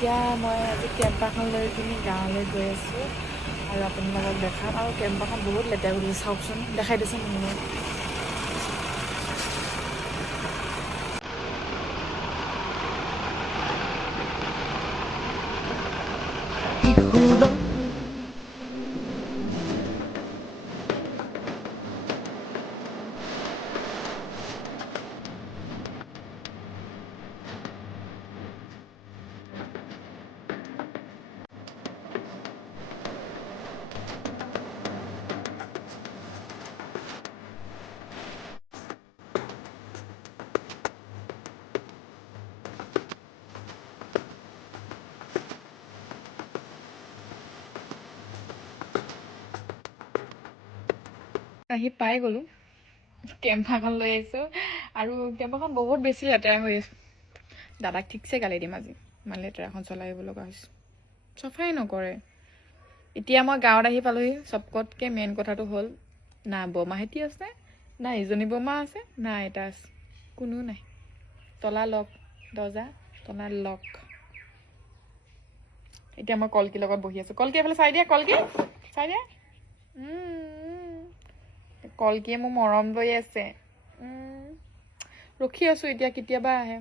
এতিয়া মই আজি কেম্পাখন লৈ কিনি গাঁৱলৈ গৈ আছোঁ আৰু আপোনালোকক দেখাম আৰু কেম্পাখন বহুত লেতেৰা কৰি দিছে চাওকচোন দেখাই দিছোঁ মোক আহি পাই গ'লোঁ কেম্পাখন লৈ আহিছোঁ আৰু কেম্পাখন বহুত বেছি লেতেৰা হৈ আছে দাদাক ঠিকছে গালি দিম আজি ইমান লেতেৰাখন চলাই আহিব লগা হৈছে চাফাই নকৰে এতিয়া মই গাঁৱত আহি পালোহি চবতকৈ মেইন কথাটো হ'ল না বৰমাহেঁতি আছে না ইজনী বৰমা আছে না আইতা আছে কোনো নাই তলা লক দৰ্জা তলা লক এতিয়া মই কলকিৰ লগত বহি আছোঁ কলকি এফালে চাই দিয়া কলকি চাই দিয়া কলকিয়ে মোৰ মৰম লৈ আছে ৰখি আছোঁ এতিয়া কেতিয়াবা আহে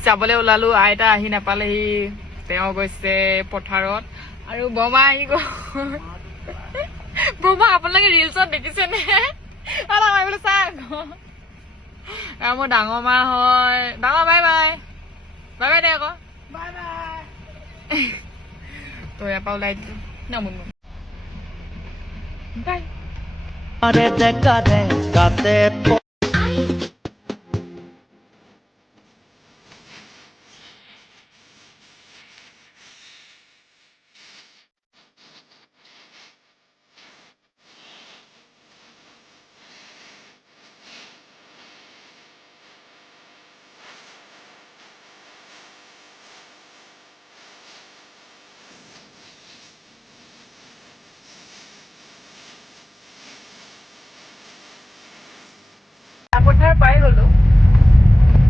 যাবলৈ ওলালোঁ আইতা আহি নাপালেহি তেওঁ গৈছে পথাৰত আৰু বৰমা আহি গ'ল বৰমা আপোনালোকে ৰিলছত দেখিছেনে বোলে চা মোৰ ডাঙৰ মা হয় ডাঙৰ বাই বাই বাই বাই দে আকৌ বাই বাই তই ইয়াৰ পৰা ওলাই দিলোঁ নামোন বাই চিলাপথাৰ পাই গ'লোঁ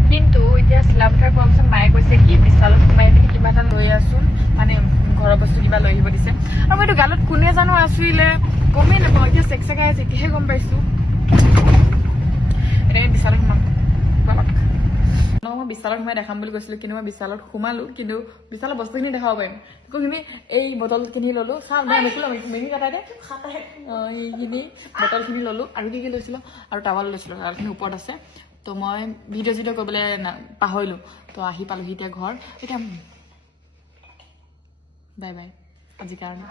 কিন্তু এতিয়া চিলাপথাৰ পোৱাৰ পিছত মায়ে কৈছে কি বিশালত সোমাই পিনি কিবা এটা লৈ আছোন মানে ঘৰৰ বস্তু কিবা লৈ আহিব দিছে আৰু মই এইটো গালত কোনে জানো আঁচুৰিলে গমেই নাপাওঁ এতিয়া চেকচেকাই আছে এতিয়াহে গম পাইছোঁ এনেকৈ বিশালত সোমাম বলক মই বিশালত সোমাই দেখাম বুলি কৈছিলোঁ কিন্তু মই বিশালত সোমালোঁ কিন্তু বিশালৰ বস্তুখিনি দেখাব পাৰিম একোখিনি এই বটলখিনি ল'লোঁ চাওক মেগি কাটাই দে এইখিনি বটলখিনি ল'লোঁ আৰু কি লৈছিলোঁ আৰু টাৱাল লৈছিলোঁ টাৱালখিনি ওপৰত আছে তো মই ভিডিঅ' চিডিঅ' কৰিবলৈ পাহৰিলোঁ তো আহি পালোহি এতিয়া ঘৰ এতিয়া বাই বাই আজিৰ কাৰণে